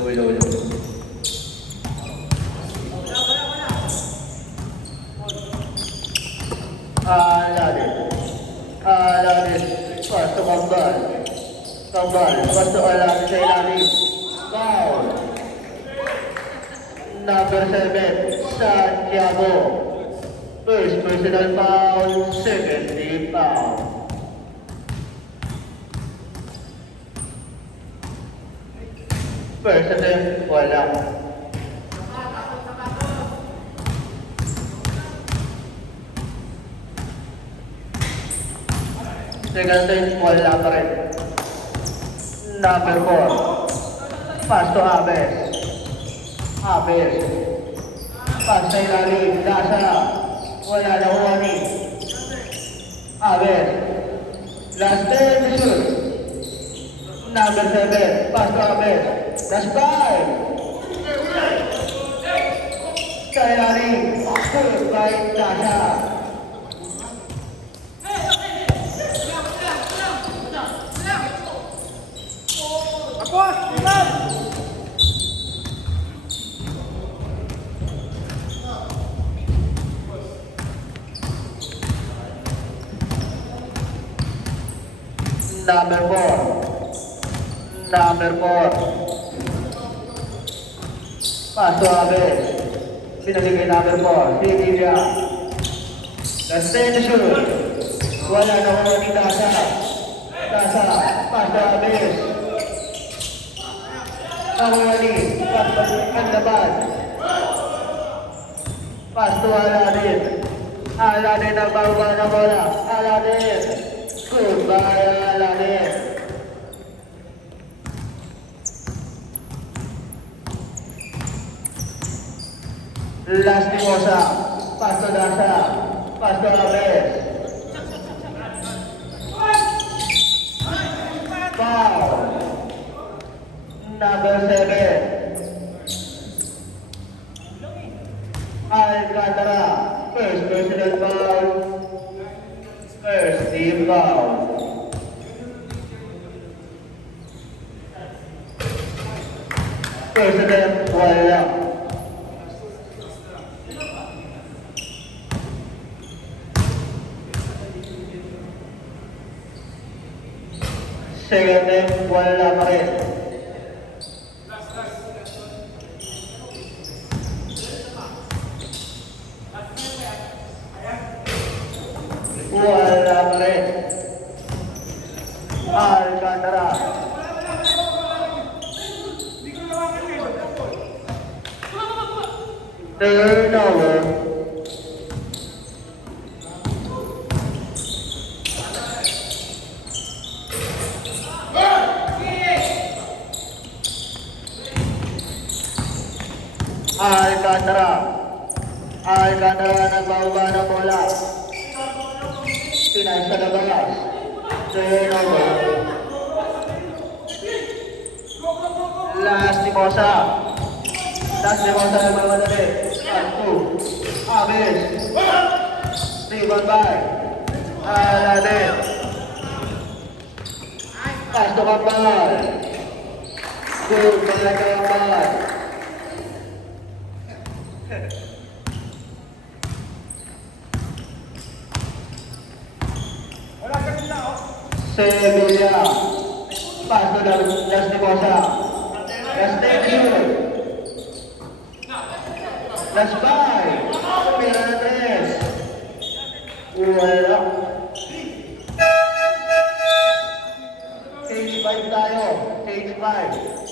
Ulo. Aladdin. Pasto kambal. Pasto Aladdin sa ilalim. Foul. Number 7, Santiago. First personal foul, second team foul. First attempt, wala. Second attempt, wala pa rin. Number 4, Pasto Aves. Pas sa ilalim, nasa. Wala na warning. Aves. Last 10 shoot. Number 7, Pasto Aves. Last 5. Sa ilalim, shoot by Nasa. Number 4, Pasto Aves. Pinabigay number 4, si Livia. Last 10 to shoot. Wala na ko ni Nasa, Pasto Aves. Kawali, Paglaban. Pasto Aladdin. Aladdin ang bawang na bola. Aladdin. Goodbye, Aladdin. Last Mimosa, Pasto Nasa, Pasto Aves. Foul. Number 7, Alcantara. First personal foul, first team foul. First attempt, wala. Second attempt, wala pa rin. Wala pa rin. Alcantara. Turnover. Alcantara nagbababa ng bola. Pinay sa labas. Turnover. Last Mimosa na mamadali. 2. Aves. Rebound by Aladdin. Pasto Kambal. Goodbye Kambal. Sevilla. Pasto na Las Mimosa. Last 10 shoot. Last 5. Pira na 3. Wala. Stage 5 tayo. Stage 5.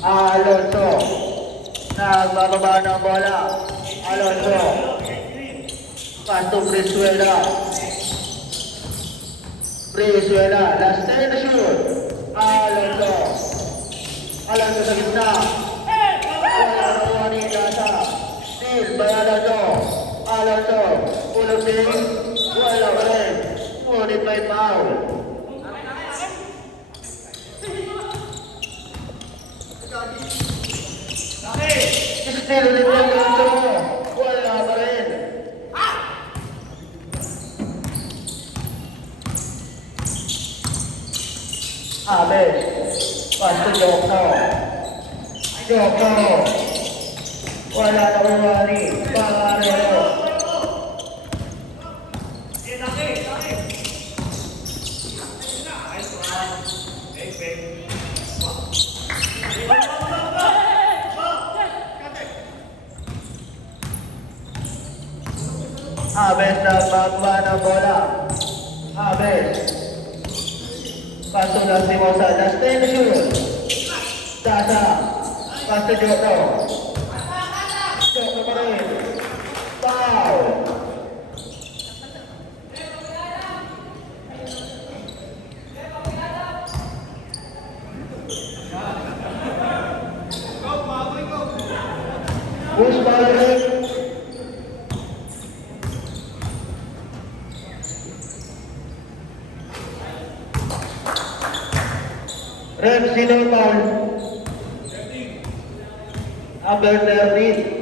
Alonso. Nagbababa ng bola. Alonso. Pasto Brizuela. Last 10 na shoot. Alonso sa gitna. Wala na kuha ni Nasa. Steal by Alonso. Ulog Still ulit yung ganito. Wala pa rin. Ames. Pasto Joko. Joko. Wala na umani. Pangarero. Ames na magba ng bola. Ames. Paso na si Mosa. Last 10 shoot. Sasa. Paso Joko. Joko pa rin. Foul. Push ball rin. Red, sino yung foul? Number 13.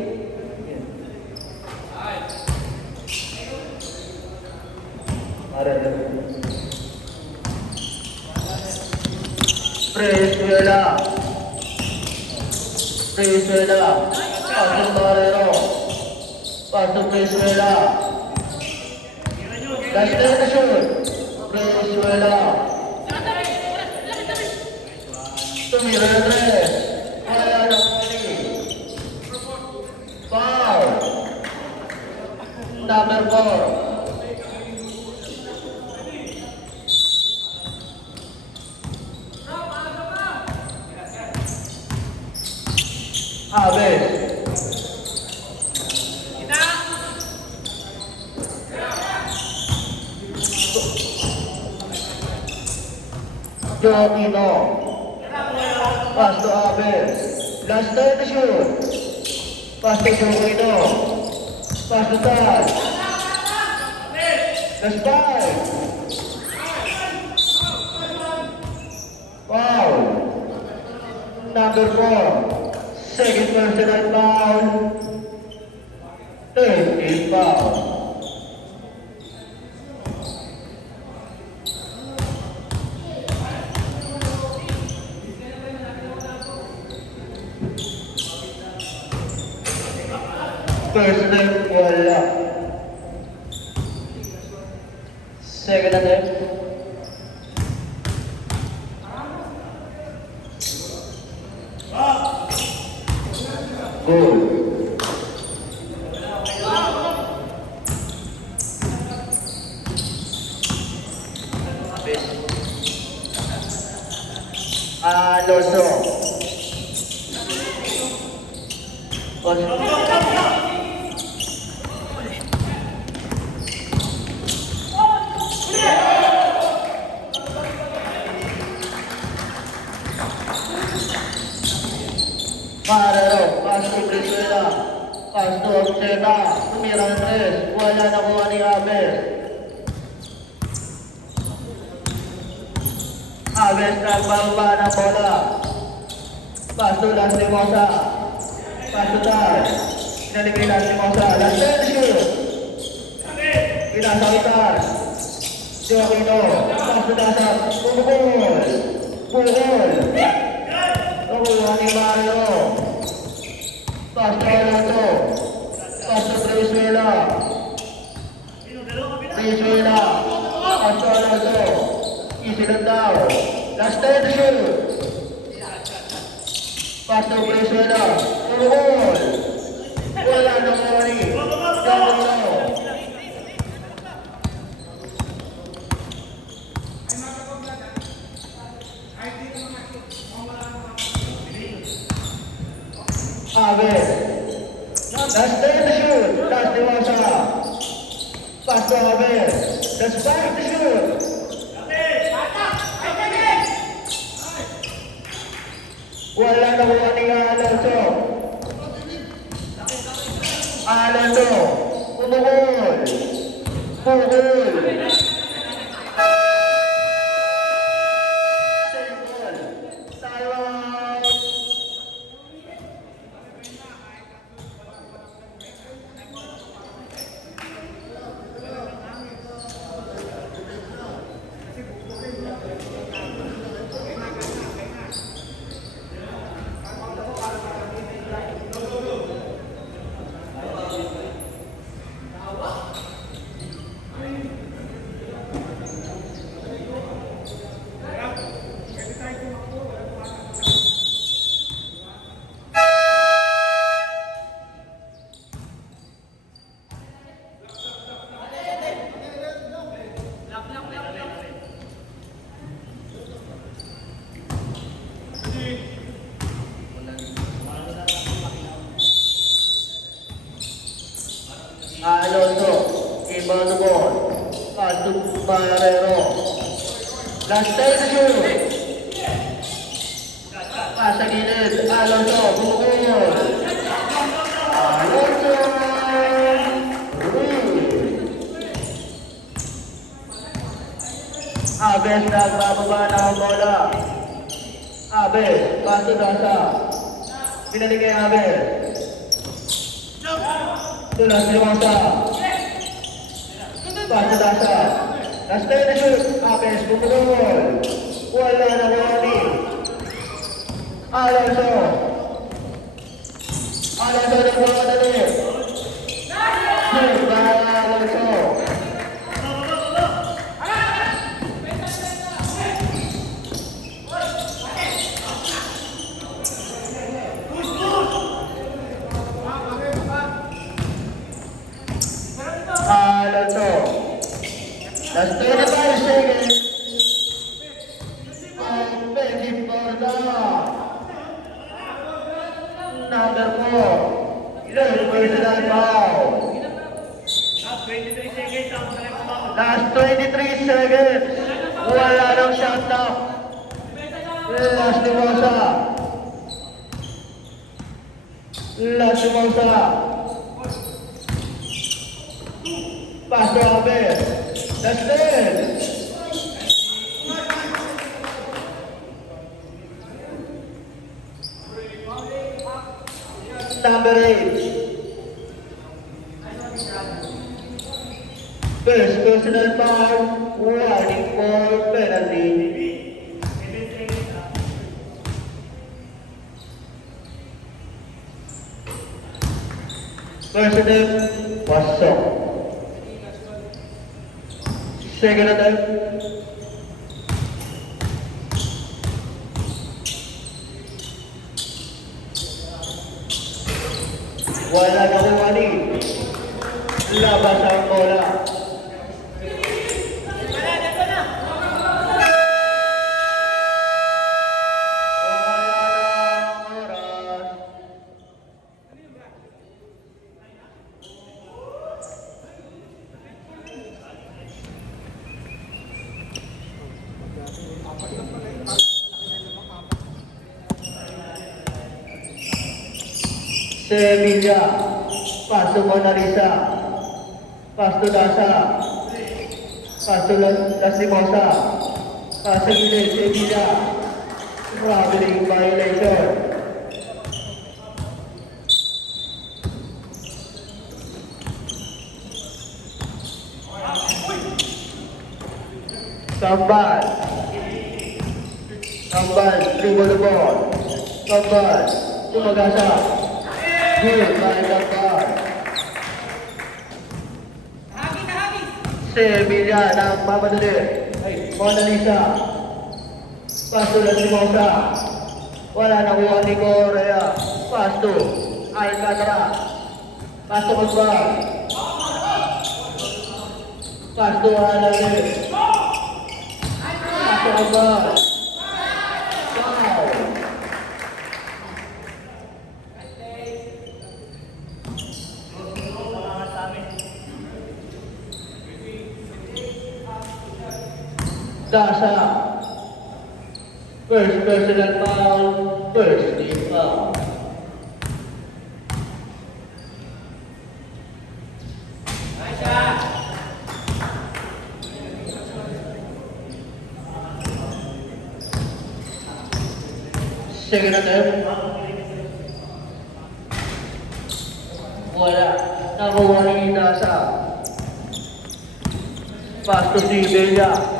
Presuela. Presuela. Pasok Barrero. Pasok Presuela. Last na shoot. Presuela. Tumira tres. Wala na mali. Foul. Number 4. Ames. Jokino. Pass to Ames. Last time to shoot. Pass to Jokino. Pass to Tal. Last 5. Foul. Number 4. Second personal foul. Third is foul. Personal wala. Second attempt. Goal. Alonso. Marero, pasto Brizuela, pasto Obseta, tumira ng 3, wala na kuha ni Ames. Ames nagbaba ng bola. Pasto lang si Mosa. Pasto Tal. Naligay si Mosa. Last 10 shoot. Pinasakitan. Jokino. Pasto nasa. Bukol. Bukol. Nakuha ni Mario. Pasto Alonso. Pasto Brizuela. Brizuela. Pasto Alonso. Easy lang daw. Last 10 to shoot. Pasto Brizuela. Bukol. Wala na mawali. Jokino. Ames. Last 10 to shoot. Last ni Mosa. Pasto Ames. Last 5 to shoot. Wala na kuha ni Alonso. Alonso. Pumukul. Pumukul. Time out. Alonso, inbound the ball. Pass to Marrero. Last time na shoot. Pass sa gilid. Alonso, bumukul. Alonso. Abes nagbababa ng bola. Abes, pass to Dasa. Pinalik kay Abes. Tulas ni Mosa. Pass to Dasa. Last time na shoot. Abes, bumukul. Wala na warning. Alonso. Alonso na bola dali. Shoot by Alonso. Alonso. Last 25 seconds. Benji Porta. Number 4. Personal foul. Last 23 seconds. Wala nang shot clock. Last ni Mosa. Last ni Mosa. Pass to Abes. That's it. Number 8. First personal foul. Warning for penalty. First attempt, pasok. Second attempt, wala na kumani. Labas ang bola. Sevilla, pass to Mona Lisa, pass to Dasa, pass to Lasimosa, pass to Sevilla, traveling violation. Kambal, dribble the ball, Kambal, tumagasa. Good by Kambal. Sevilla ng mamadali. Mona Lisa. Pass to Lasimosa. Wala na kuha ni Correa. Pass to Alcantara. Pass to Kambal. Pass to Alcantara. Pass to Kambal. Dasa. First personal foul, first team foul. Second attempt. Wala. Nakuha ni Dasa. Pass to Sevilla.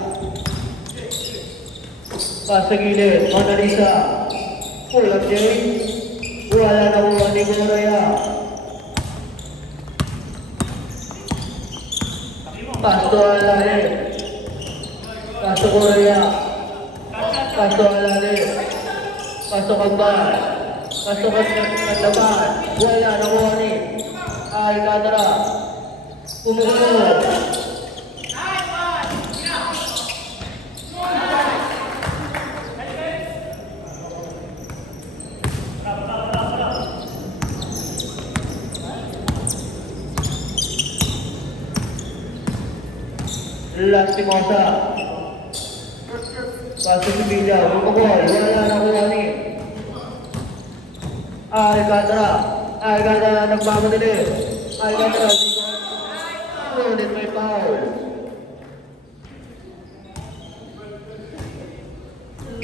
Pass sa gilid, Mona Lisa. Pull up James. Wala na kuha ni Correa. Pass to Alane. Pass to Correa. Pass to Alane. Pass to Kambal. Pass to Kandaman. Wala na kuha ni Alcantara. Pumukulong. Lastimosa. Paso si Villa, bumukol, wala na kuha ni Alcantara. Alcantara nagmamadali. Alcantara, ngunit may foul.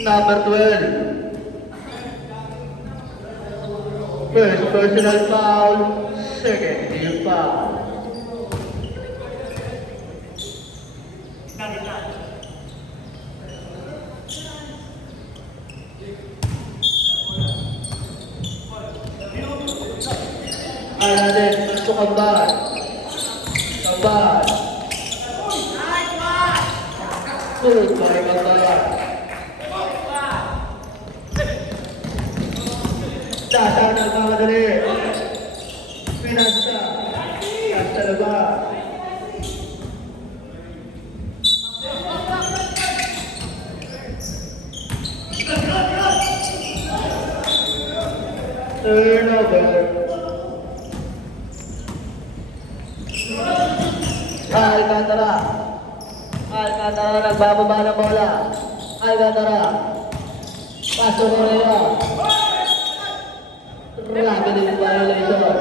Number 12. First personal foul, second team foul. Aladdin, gusto kamban. Kamban. Good by kamban. Tata nagmamadali. Pinasa. Pinasa labas. Turnover. Alcantara. Alcantara nagbababa ng bola. Alcantara. Pasok mo nila. Rapid in violation.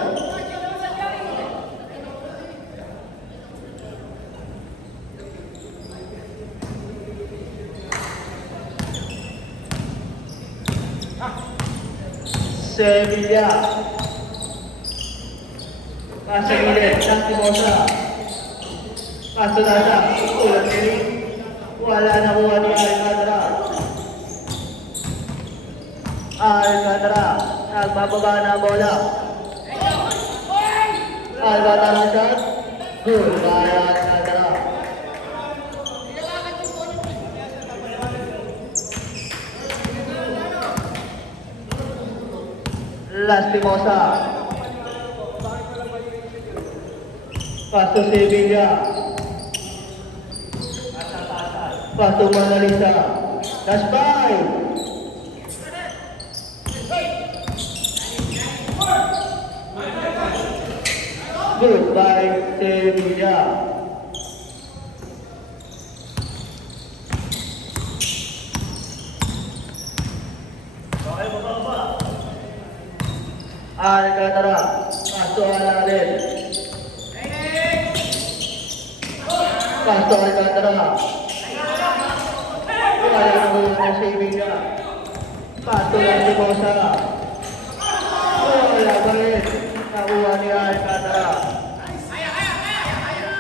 Sevilla. Pasok ulit. Lastimosa. Pasok nasa. Ulat nili. Wala na kuha ni Alcantara. Alcantara. Nagbababa na bola. Alcantara shot. Good by Alcantara. Lastimosa. Paso Sevilla. Paso Manalisa. That's five. Goodbye, Sevilla. Alcantara, paso Aladdin. Paso Alcantara. Wala na muna Sevilla. Paso Lastimosa. Wala pa rin. Nakuha ni Alcantara.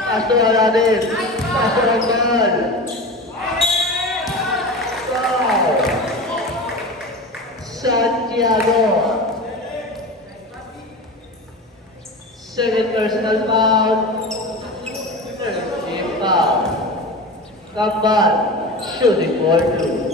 Paso Aladdin. Paso Rangel. Wow. Santiago. Second personal foul. Third team foul. Kamban. Shooting for two.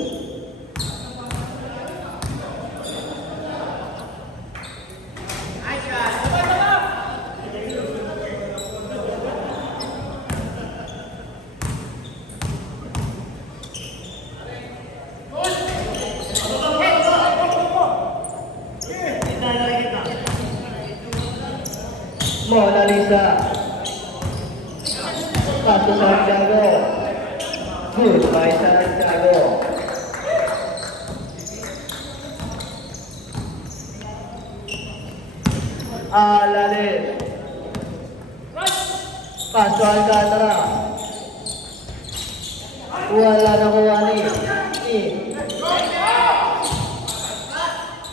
Mona Lisa. Paso Santiago. Good by Santiago. Aladdin. Paso Alcantara. Wala na kuha ni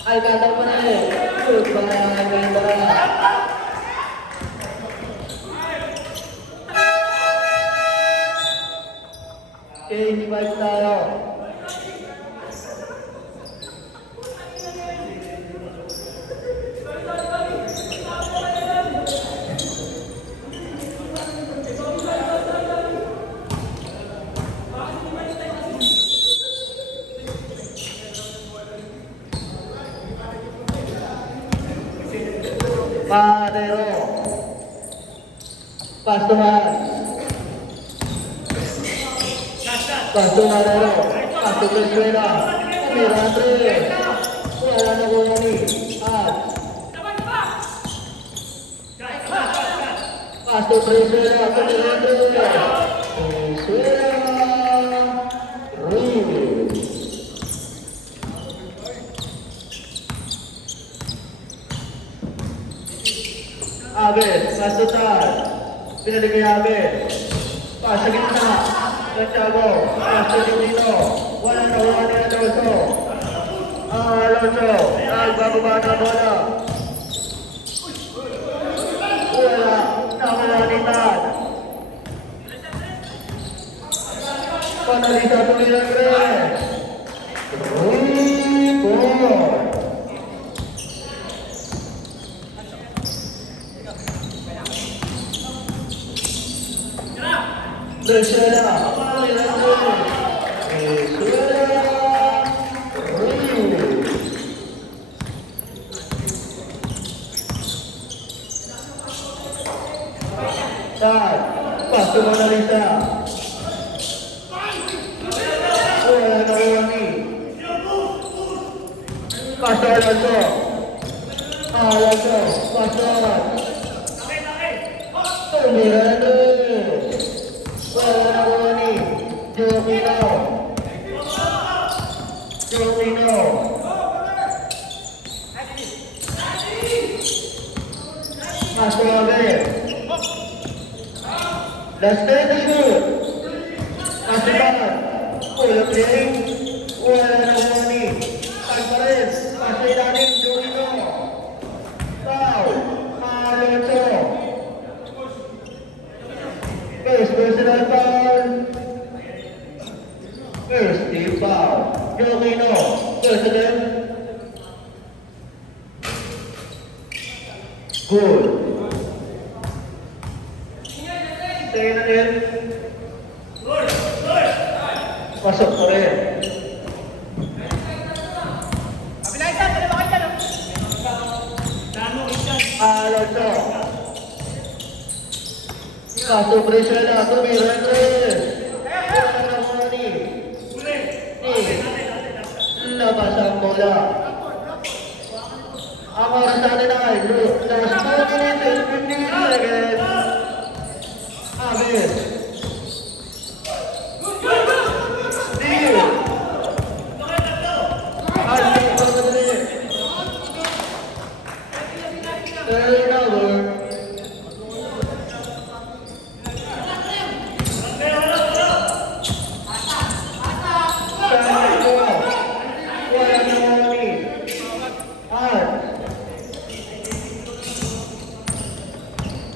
Alcantara pa na eh. Good by Alcantara. Change by tayo. Padero. Pastuhan. Pasto Marero. Pasto Pesquera. Miratre. Wala na kuha ni Pasto Pesquera. Miratre. Abel, Masutan, pinalik kay Abel. Pas sa gitna, Santiago, pas sa Dino, wala na wala ni Alonso. Alonso, nagbababa ng bola. Wala, nawala ni Tad. Panalita tuloy ng Red. Goal! Venezuela, Tad, paso Mona Lisa. Wala na Roni. Paso Alonso. Alonso, paso. Miranda. Wala na Roni. Jokino. Jokino. Paso Abel. Last time to shoot. Masukan. Wala play. Wala na Roni. Alvarez. Paso ilalim. Jokino. Foul. Alonso. First personal foul. First team foul. Jokino. President. Good. Second again. Pasok pa rin. Alonso. Pasok Brisela. Tumira ang tres. Wala na Roni. Labas ang bola. Ang oras natin ay last 2 minutes and 15 seconds. Abel. Steal. Alvin Pagdali. Turnover. Santiago. Wala na Roni.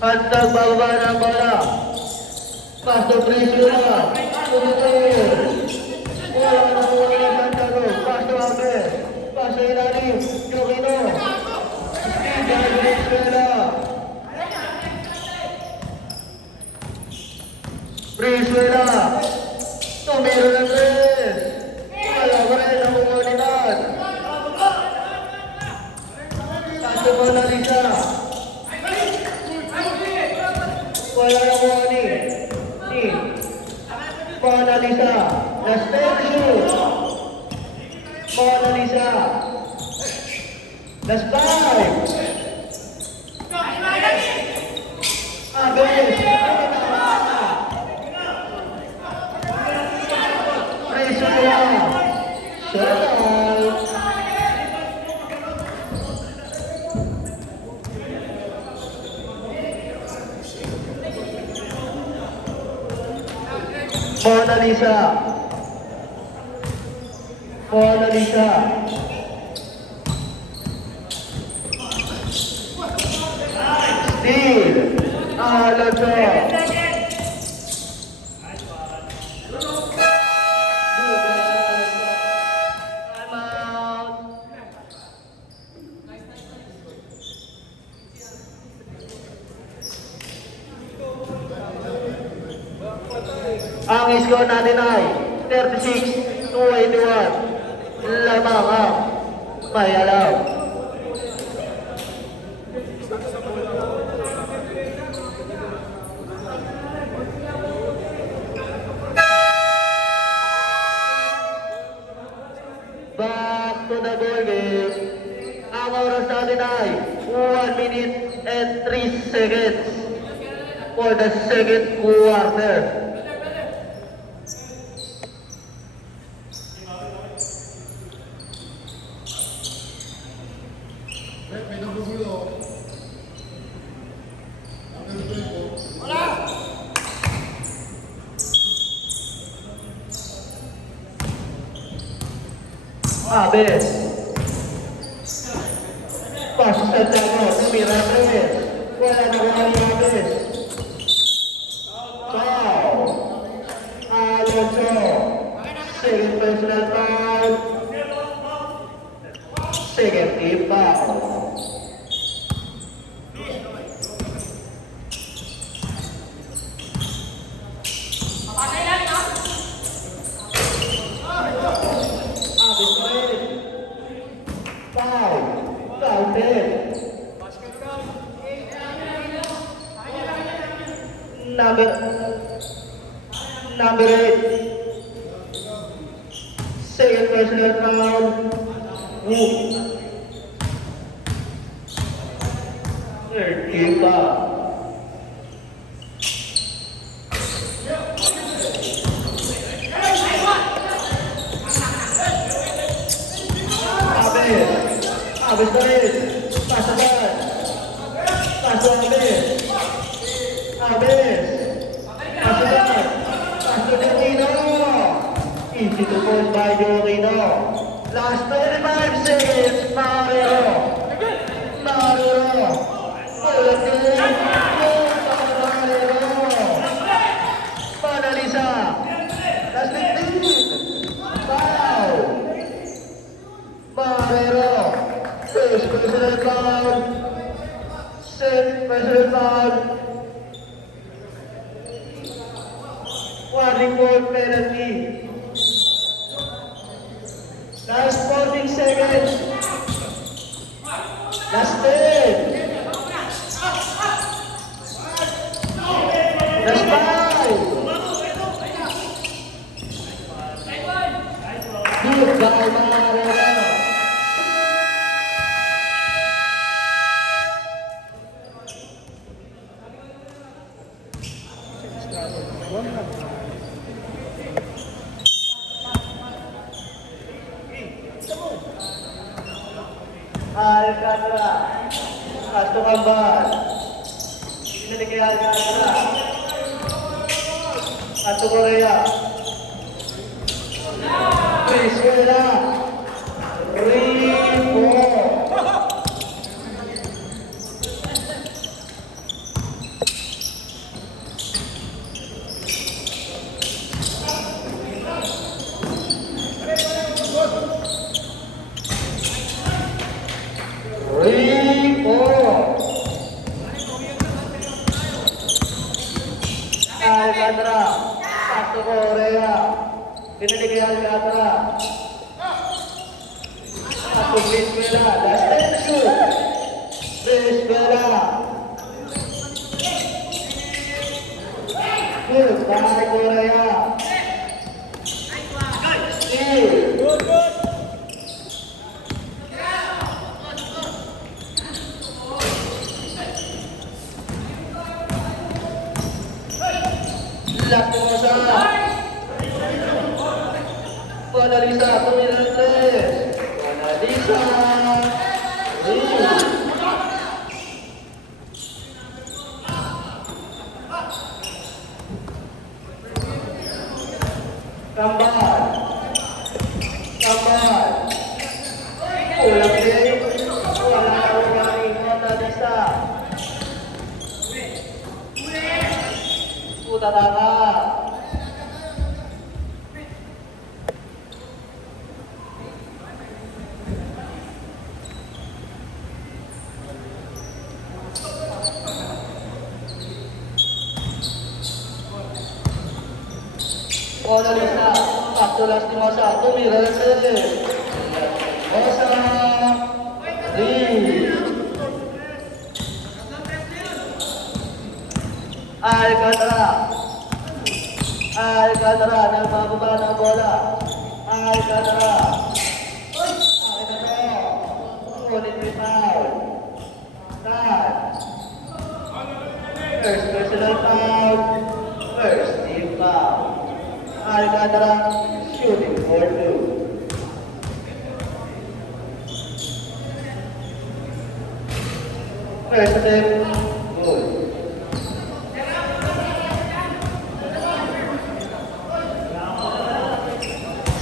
At nagbaba ng bola. Pasok Brisela. Tumutulog. Wala na wala ng Santiago. Pasok Abel. Pasok ilalim. Jokino. Steve Brisela. Brisela. Tumiro ng tres. Wala pa rin ang komunidad. Pasok Mona Lisa. Wala na Roni. Mona Lisa. Last time to shoot. Mona Lisa. Last five. Abel. Brisela. Shut out. Mona Lisa. Mona Lisa. Steal. Alonso. Ang score natin ay 36-21. Lamang ang may alam. Back to the ball game. Ang oras natin ay 1 minute and 3 seconds for the second quarter. Abes. Pasok sa Santiago, tumira Abes. Wala na kung Abes. Foul. Alonso. Second personal foul. Second team foul. Number 8. Second personal foul. Third team foul. Abis na rin. Pasaban. Paso Abis. Abis. Pasaban. Paso Joquino. Easy to point by Joquino. Last 35 seconds. Marero. Marero. Ulit din. Marero. Panalisa. Last 15. Foul. Marero. First personal foul. Second personal foul. Warning ball penalty. Last 14 seconds. Last 10. Last 5. Good by Marero. Alcantara. Castro Kambal. Pinalik kay Alcantara. Castro Correa. Venezuela. Rico. Alcantara, Castro Correa, pinalik kay Alcantara. Castro Venezuela, last 10 to shoot. Venezuela. Good by Correa. Steal. Lakosa. Panalisa, tumira ng 3. Panalisa. Kambal. Kambal. Ulang din. Wala na ulang Panalisa. Utataka. Panalisa. Castro Lastimosa. Tumira ng 3. Lastimosa. 3. Alcantara. Alcantara ng mababa ng bola. Alcantara. Akin na to. Ulit yung foul. Cut. First personal foul. First team foul. Alcantara shooting for 2. First attempt. Good.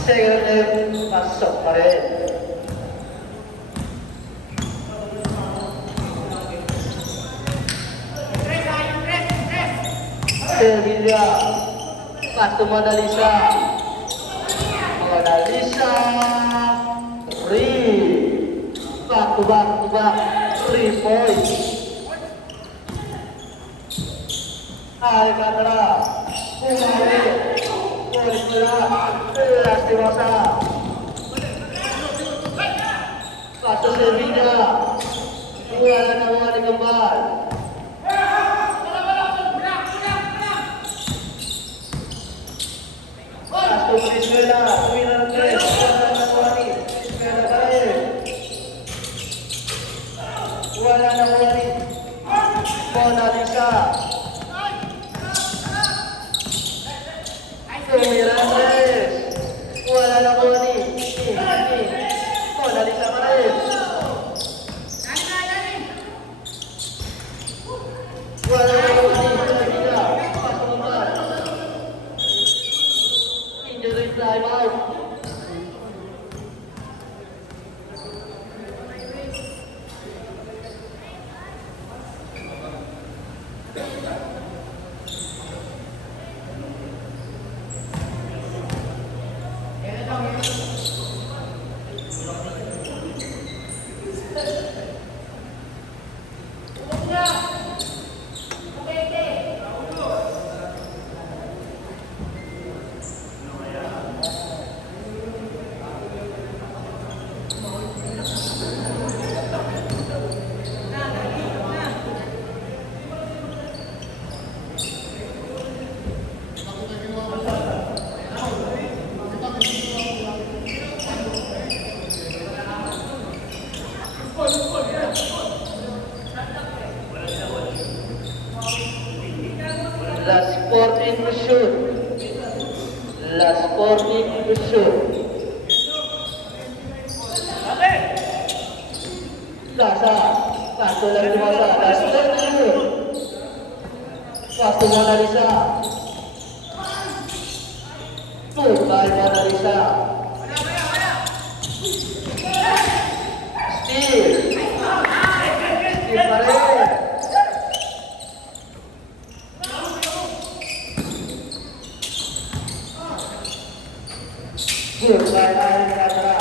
Second attempt, pasok pa rin. Sevilla. Pass to Mona Lisa. Mona Lisa. 3. Back to back. 3 points. Alcantara. Umari. Points nila. Lastimosa. Pass to Sevilla. Wala na mga kambal. Pass to Venezuela. Winner Tres. Wala na Wani. Venezuela pa rin. Wala na Wani. Mona Lisa. Winner Tres. Wala na Wani. Mona Lisa pa rin. Wala na Wani. Sevilla. Pass to kambal. Injury time out. Last 14 to shoot. Last 14 to shoot. Lasa. Pasto lagi di masa. Last 10 to shoot. Pasto Mona Lisa. Good by Mona Lisa. Steal. Steal pa rin. Good by Alcantara.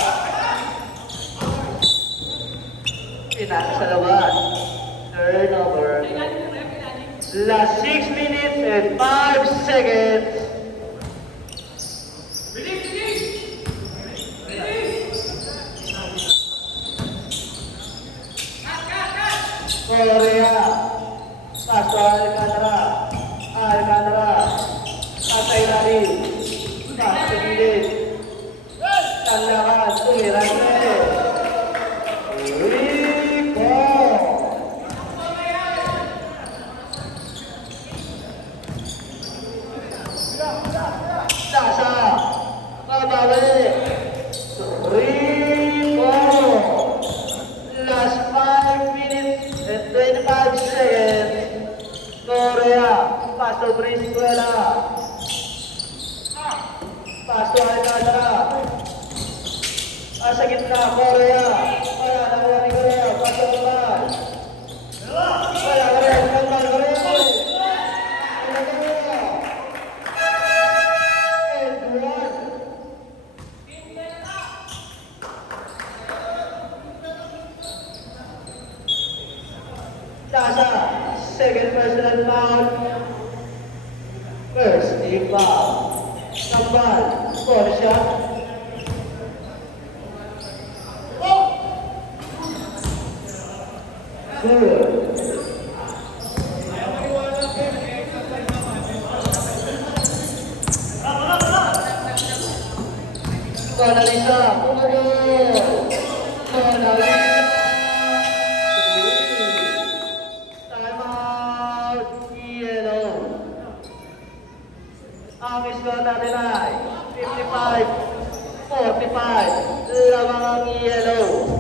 Pinasa sa labas. Turnover. Last 6 minutes and 5 seconds. Korea. Pass to Alcantara. Alcantara. Patay lari. Pass to gilid. Tanlakan. Tumiran na eh. Rico. Sasa. Babalik. Rico. Last 5 minutes and 25 seconds. Korea. Pass to Venezuela. Pass to Alcantara. Sa gitna, Korea. Wala na wala ni Korea. Pass to kambal. Wala Korea. Kambal Korea. Wala Korea. And 1. Sasa, second personal foul. First team foul. Kambal, score shot. Good. Mona Lisa, pumukul. Mona Lisa. Time out. Yellow. Ang score natin ay 55-45. Lamang ang yellow.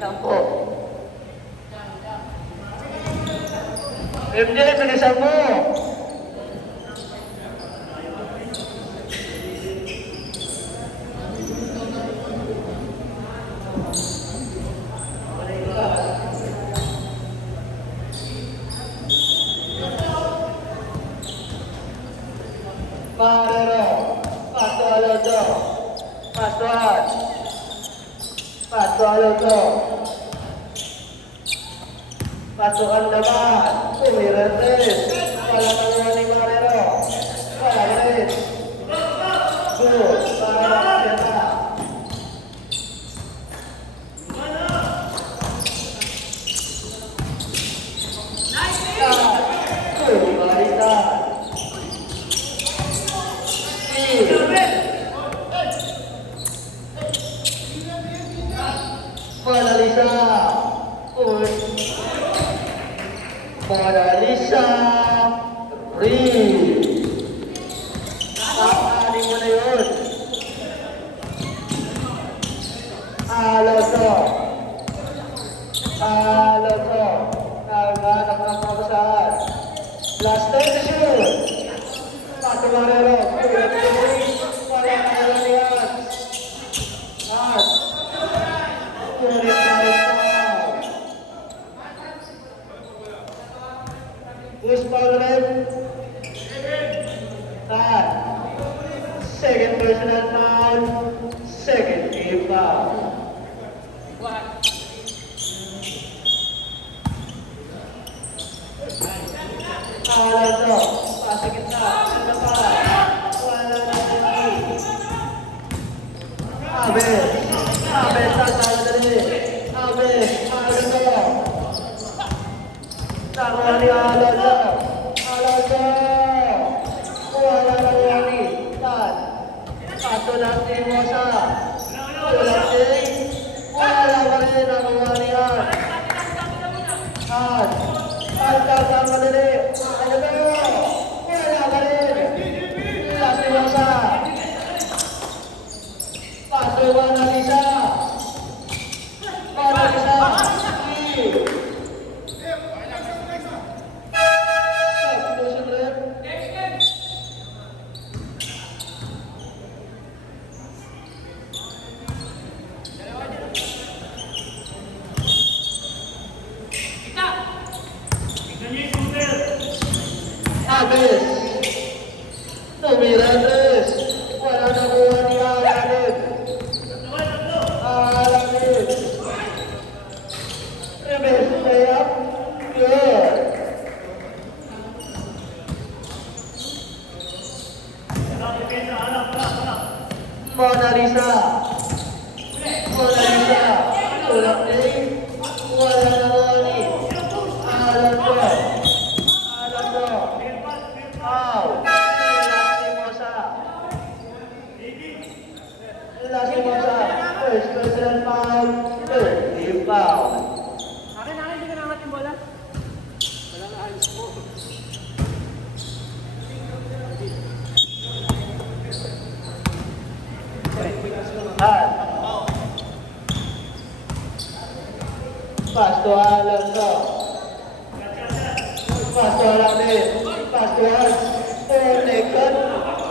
Sampo. MJ, bilisan mo. Marero, Pasto Alonso, Pastuan, Pasto Alonso, pasukan naman, Umirantes, wala naman ni Marero, wala rin, good, para makasya. Mona Lisa, Mona Lisa, Paanin mo na yun. Alonso, naghanap ng pamasahan. Last time to shoot. Pato Marero, wala kaya niyan. At Ulit tayo pa. Who's foul red? At second personal foul, second game foul. Alonso, pasa kita, wala na siyang Abel, sasama dali. Abel, Alonso. Nakuha ni Alonso. Wala na ni Tan. Pato ng Timosa. Tulad din. Wala pa rin nakuha ni Han. Sasama dali. Wala pa rin. Last Timosa. Mona Lisa. Substitution rep. Abis. Umirantes. Wala na kuha ni Alanin. Reverse layup, good. Mona Lisa, tulak din, wala na wali. Alonso, foul, Lastimosa, first personal foul, third team foul. Akin, hindi ka nangat yung bola. Wala na ayos po. At Pasto Alonso, Pasto Alamin, Pasto Hans, Ornegan,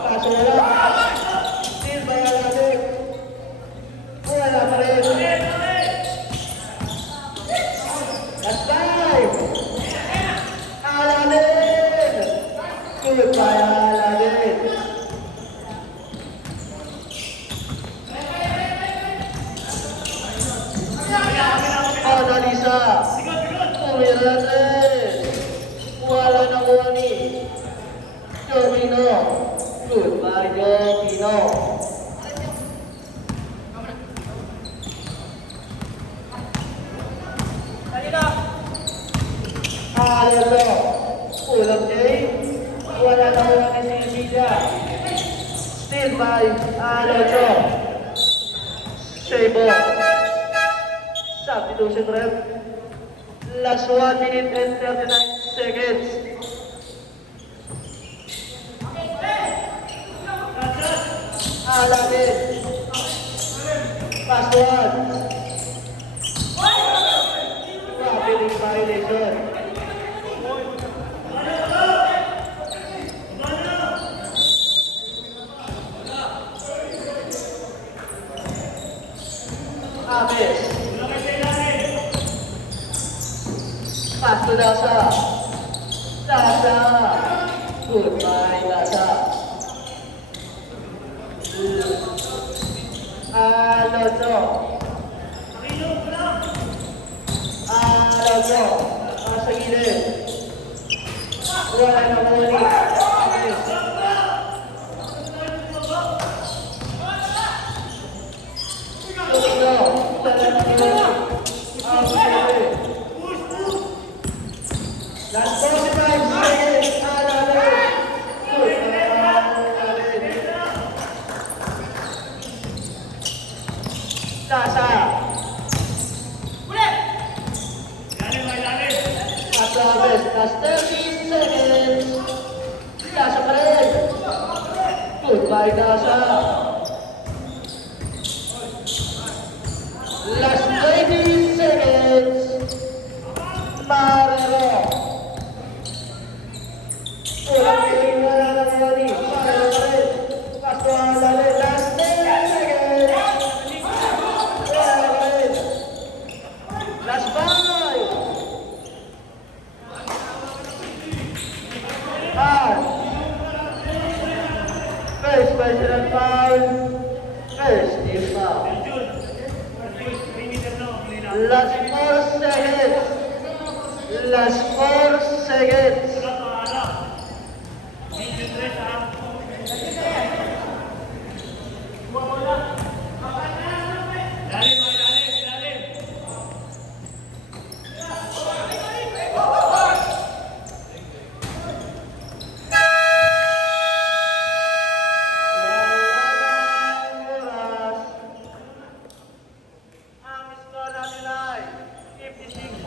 Pasto Alamin, Silva Alamin, wala pa rin. That's five. Alamin, good by Alamin. Mona Lisa, Umirantes, wala na kuha ni Jovino, good by Jovino. Alonso, ulang day, wala na kuha ni Silvia, still by Alonso, Shebo. Substitution rep. Last 1 minute and 39 seconds. Alamin. Last one. Pass to Dasha. Dasha. Goodbye, Dasha. Alonso. Alonso. Nasa gilid. Wala na muli. Goodbye, Dasha. Last 20 seconds. Marero. Ulang tinggal lagi. Marero. Pascual dale. Last 10 seconds. Last 5. First personal foul. First team foul. Last 4 seconds. Last 4 seconds.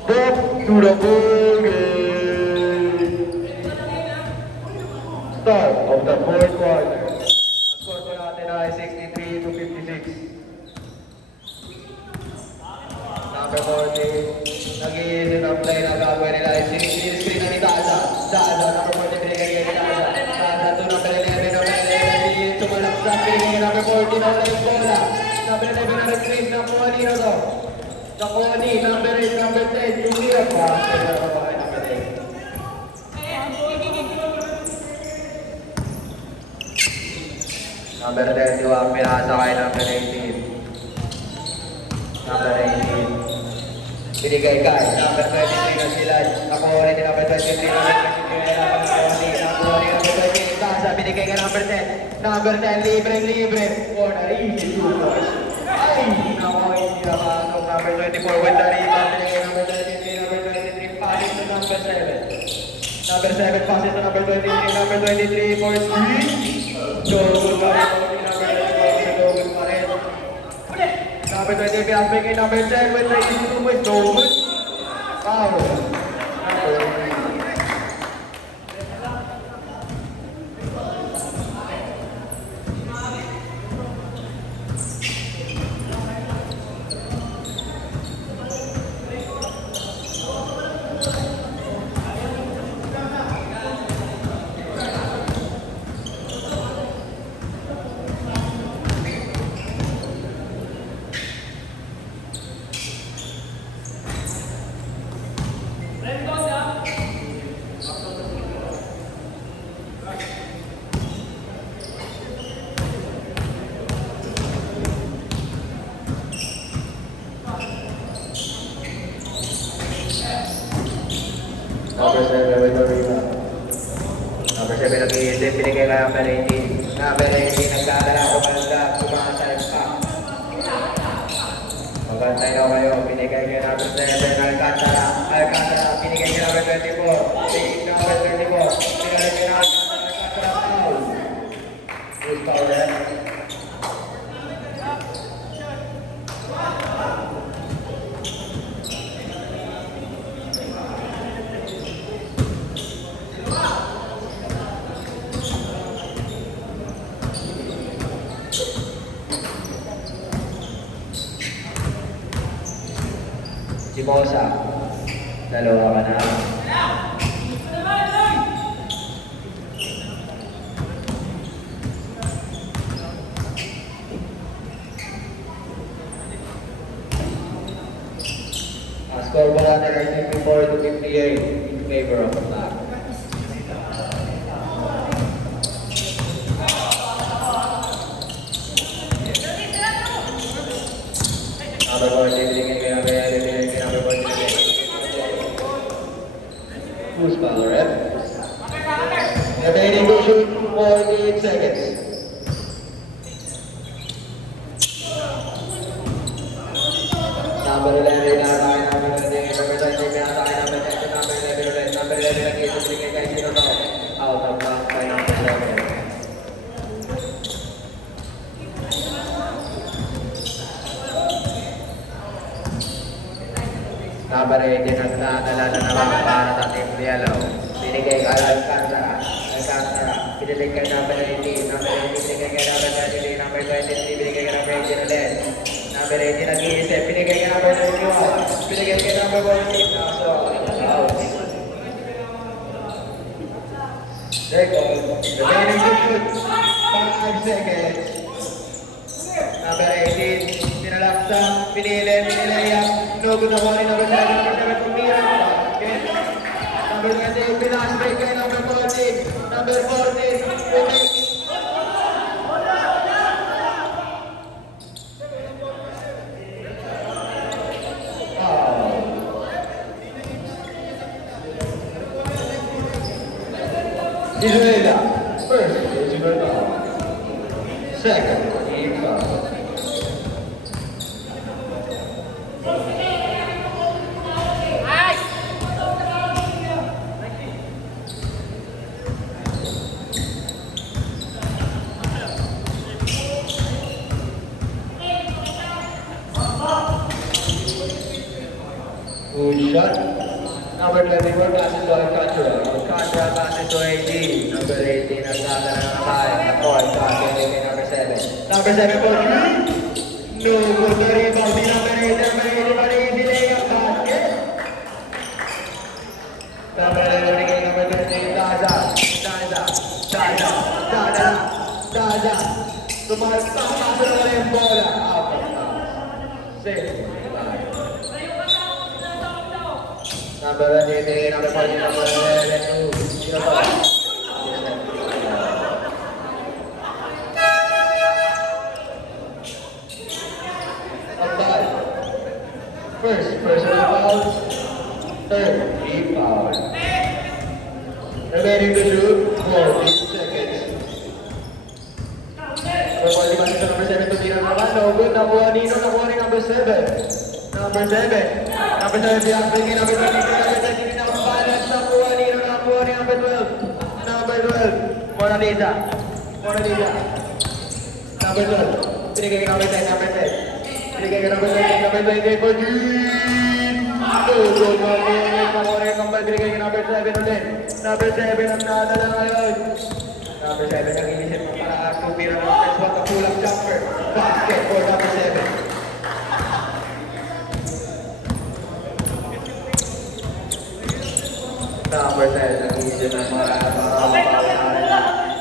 Back to the ball game. Start of the fourth quarter. Score po natin ay 63 to 56. Number 40. Nag-iisip ang play na gagawin nila. Screen na ni Taza. Taza, number 40 binigay ni Taza. Taza to number 11. Number 11. Sumalap sa pinigay number 40 na ulit bola. Number 11 na nag-screen na po kanino to. Nakoni, number 8, number 10, Julia pa. Number 8. Number 10, yung pinasa kay number 18. Number 18. Binigay kay number 23 na sila. Nakoni ni number 23, number 23 na Nakoni. Nakoni, number 28. Kasa, binigay kay number 10. Number 10, libre. Corner, easy, 2 points. Ay, nakawin niya pa. Number 24 with the rebound. Number 23, number 23, passes to number 7. Number 7 passes to number 23. Number 23 for 3. So good pa rin. Number 24, so good pa rin. Number 20, pinasbay kay number 10 with the easy 2 points. So good. Foul. Number 3. Number 7 with the rebound. Number 7 nag-iisip, pinigay kay number 18. Number 18, nagdadala ko malanda, sumakasal pa. Magantay na kayo, pinigay kay number 7, Alcantara, pinigay kay number 24. Number 24, pinigay kay Alcantara, foul. Who's foul there? Si Mosa, dalawa ka na. Score po natin ay 54 to 58 in favor of the flag. Number 40, binigay kay number 11, binigay kay number 40. Who's foul, ref? Remaining to shoot 48 seconds. Number 11 na tayo, number 11, number 20 na tayo, number 10, number 11 ulit, number 11 lagi ito, binigay kay sino to? Out of bounds by number 11. Number 18 nagdadala na naman para sa Team Yellow. Binigay kay Alcantara. Binigay kay number 18. Number 18 binigay kay number 23. Number 23 binigay kay number 18 ulit. Number 18 nag-iisip. Binigay kay number 21. Binigay kay number 14. So, out. There goes. Remaining to shoot. 5 seconds. Number 18. Sinalaksak. Pinili yan. No good na wali number 7. Number 7 tumira. Number 28. Pinasbay kay number 14. Number 14. Israela, first, Israela. Second, Eva. Good shot. Number 24 passes to Alcantara. Alcantara passes to 18. Number 18 nagdadala na naman. Ako, Alcantara kay number 7. Number 7 po. No good na rebound. Di number 8. Number 8 pa rin delay ang basket. Number 11 kay number 13. Daza. Tumalpak na rin yung bola. Out. Safe. Number 18, number 40, number 11, 2, 0, 5. First, personal foul. Third, team foul. Remaining to shoot, 14 seconds. Number 40, number 7 to zero naman. No good, nakuha Nino, nakuha rin number 7. Number 7. Number 7, Bianchi, number 23, number 23, number 5, nakuha Nino, nakuha rin number 12. Number 12, Mona Lisa. Number 12, binigay kay number 10, number 10. Binigay kay number 13, number 28 for Jean. Nakuha rin number, binigay kay number 7 ulit. Number 7 ang nadala ngayon. Number 7 ang inisip mo para tumira ng first one, kapulang jumper. Basket for number 7. Number 10, nag-iisip ng mga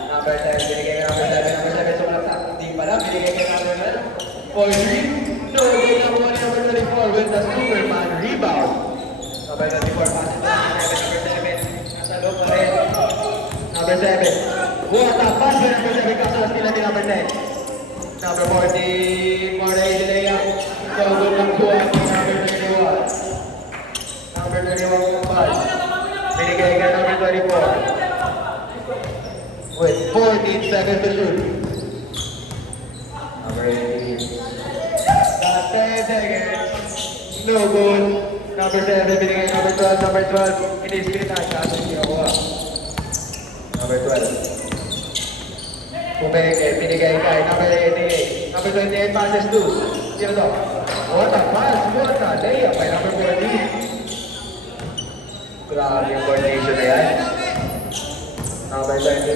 number 10, binigay kay number 7, number 7, sumalaksak. Hindi pala, binigay kay number 9. For 3, no good na muna number 24 with the Superman rebound. Number 24, passes to number 7, nasa loob na rin. Number 7, what a pass with number 7, kasalas nila ni number 10. Number 14, more easy layup. So good ng 20, number 21. Number 21 yung pass. Binigay ka number 24. With 14 seconds to shoot. Number 18. Got 10 seconds. No good. Number 7, binigay number 12. Number 12, ini-screen na. Kaso ginawa. Number 12. Pumeke, binigay kay number 88. Number 28 passes to. Sino to? What a pass. What a layup by number 14. Grabe yung coordination na yan. Number 24.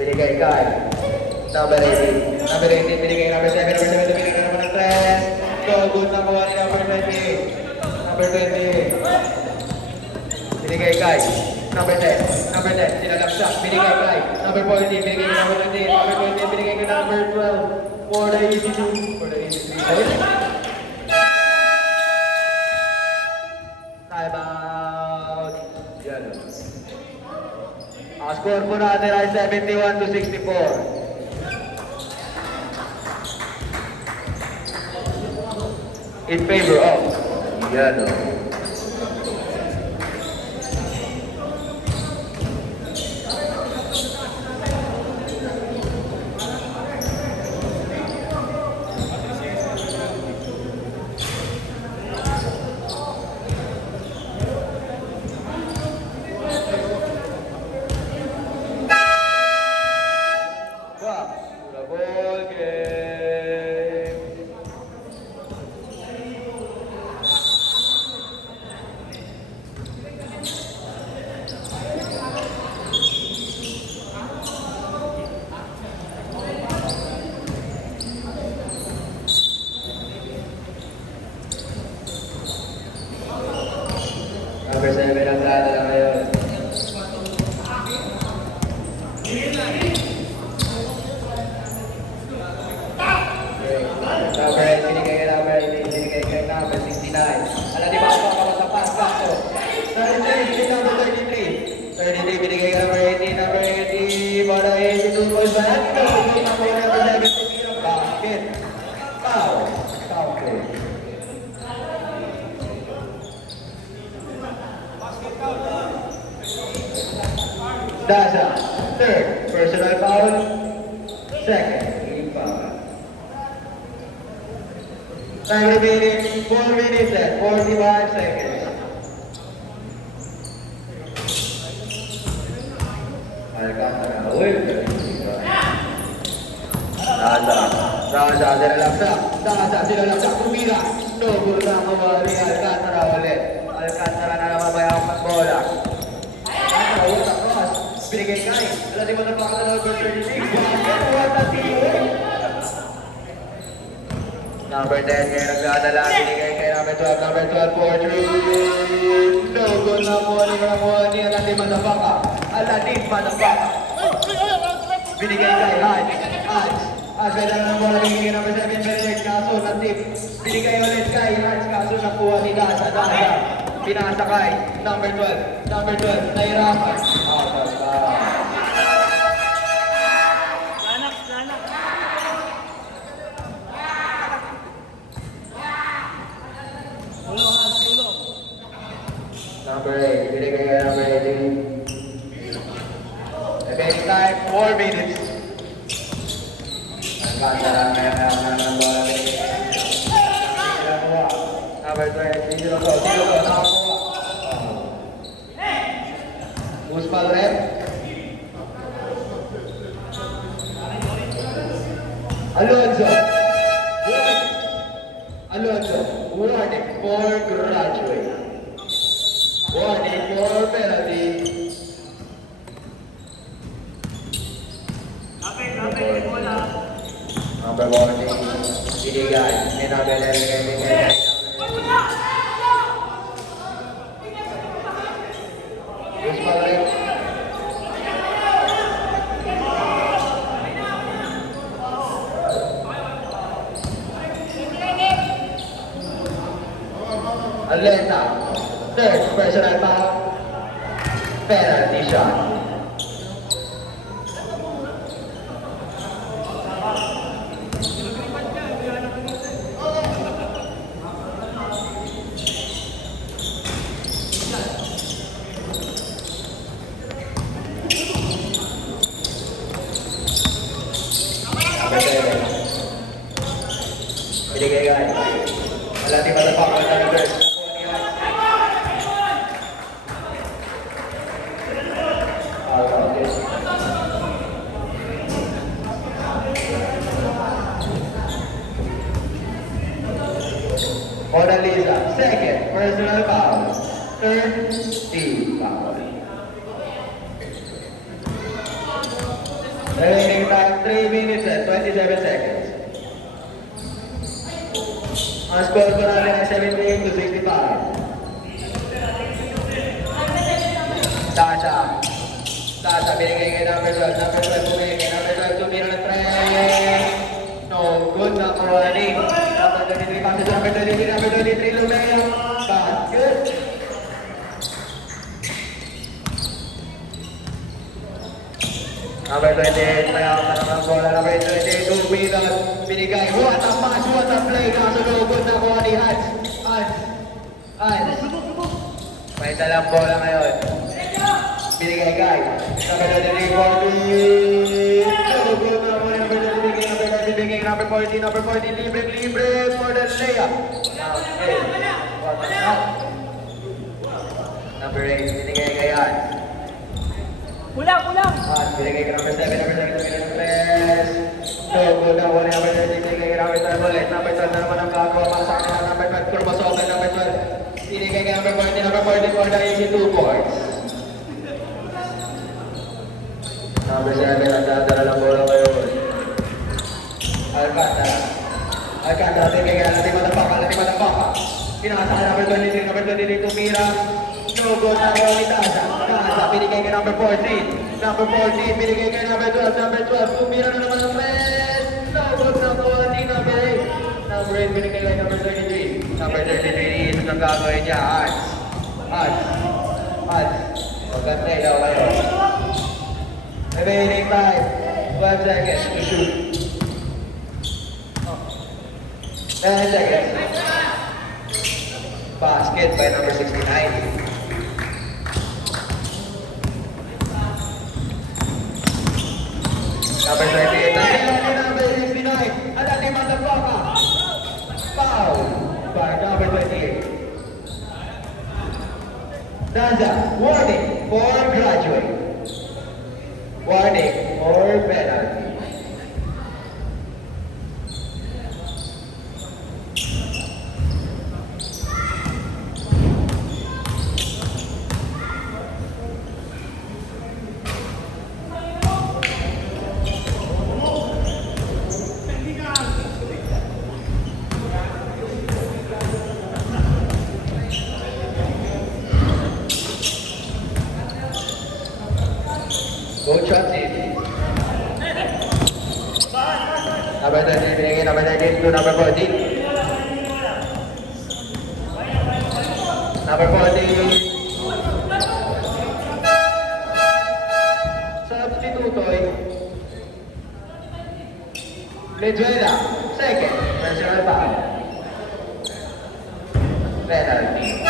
Binigay kay number 18. Number 18, binigay number 7. Number 7, binigay number 3. So good na kuha ni number 28. Number 28. Binigay kay number 10. Number 10, sinalaksak. Binigay kay number 14. Binigay kay number 28. Number 28, binigay kay number 12. For the 82. For the 83. Ang score po natin ay 71-64. In favor of Yano. The ball game. Number 7 ang plano na ngayon. Number 8, binigay kay number 8, binigay kay number 69. Alam di ba ako sa pass, kaso? 33, binigay number 33. 33, binigay kay number 80, number 80, para 82 points ba yan? Binigay number 70, basket. Foul. Foul play. Daza, third, personal foul. Second, team foul. Time remaining 4 minutes and 45 seconds. Alcantara, Daza, sinalaksak, tumira. Double na kumari, Alcantara ulit. Alcantara na naman mayawang bola. Alcantara, watak cross. Binigay kay. Alam di mo na baka na number 36. Watak team. Number 10 kaya nagdadala, binigay kay number 12, number 12 for 3. No good na po ni Aladdin Madapaka. Aladdin Madapaka. Binigay kay Hans. Ganda na ng bola, binigay number 7, Benedict, kaso na tip. Binigay ulit kay Hans, kaso nakuha ni Daza. Pinasa kay number 12, nahirapan. Number 8, binigay kay number 18. Again, time, 4 minutes. Alcantara ng bola. Number 20, sino to? Nakakuha. Muspal red. Alonso, warning for graduate. Warning for penalty. Number 14, binigay ni number 11. Muspal red. Alenta, third personal foul, penalty shot. Binigay kay Aladdin Madapaka ng number 3. Mona Lisa, second, personal foul. Third, team foul. Remaining time, 3 minutes and 27 seconds. Ang score ko namin ay 78-65. Daza, binigay kay number 12. Number 12, binigay kay number 12. Tumira ng try. No good na warning. Number 23, passes number 23. Number 23, Lumea. Basket. Number 28, mayroon na ng bola. Number 28, Umidan. Binigay. What a pass, what a play. Kasulugod na kuha ni Hans. Hans. May dalang bola ngayon. Binigay kay. Number 23, Bobby. Sulugod na kuha ni number 23. Number 40, number 40. Libre for the layup. Now, hey. What a shot. Number 8, binigay kay Hans. Kulang! Binigay ka number 7, number 3. So, good na wala number 13, binigay ka number 12 ulit. Number 12 na naman ang gagawa para sa akin. Number 5, Kurbasokan, number 12. Binigay ka number 40, number 44 na yung 2 boards. Number 7, ang dadala ng bola ngayon. Alcantara, binigay ka natin matapaka. Pinakasa ka number 23, number 23, tumira. No good na ako ni Taza. Binigay ka number 14. Number 14, binigay ka number 12. Number 12, tumira na naman ang press. No good na ako ni number 8. Number 8, binigay ka number 33. Number 33, ito ang gagawin niya. Hans. Maganda daw kayo. Remaining time, 12 seconds to shoot. 10 seconds. Basket by number 69. Number 28, number 69, at ating motherfucker. Foul by number 28. Daza, warning for graduate. Warning for penalty. Go Chauncey. Number 13, binigay number 13 to number 14. Number 14. Substitutoy. Lejuela, second, personal foul. Penalty.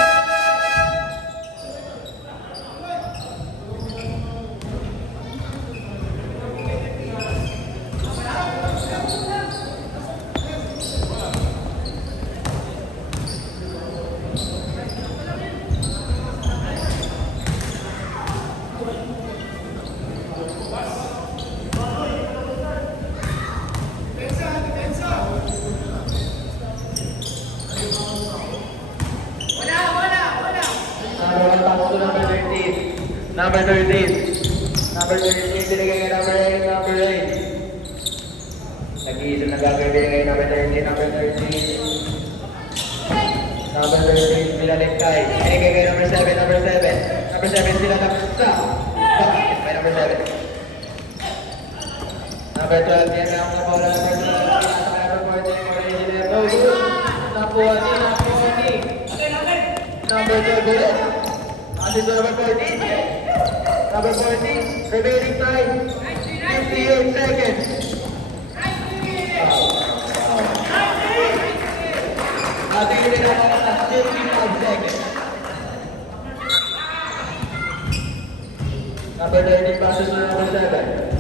Number 13. Number 13, binigay kay number 8, number 8. Nag-iisip na gagawin, binigay kay number 13, number 13. Number 13, binalik kay. Binigay kay number 7, number 7. Number 7, sila sa basket by number 7. Number 12, yan ang bola. Number 12, number 14, no good. Nakuha ni. Number 12 ulit. Assist number 14. Number 14, remaining time, 58 seconds. Ating hindi na makakas, 55 seconds. Number 13 passes to number 7.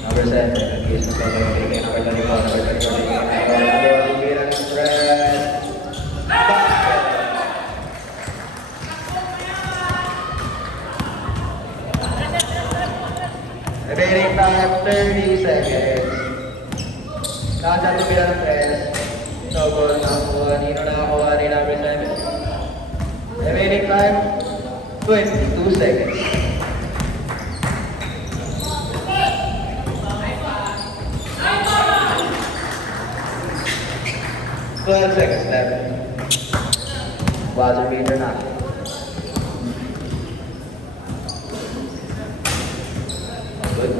Number 7, nag-iis na sa mga number 24, number 24, tumira ng press. Basket. Remaining time, 30 seconds. Nasa tumira ng press. No goal, nakakuha ni number 7. Remaining time, 22 seconds. 12 seconds left. Buzzer beater na. Good.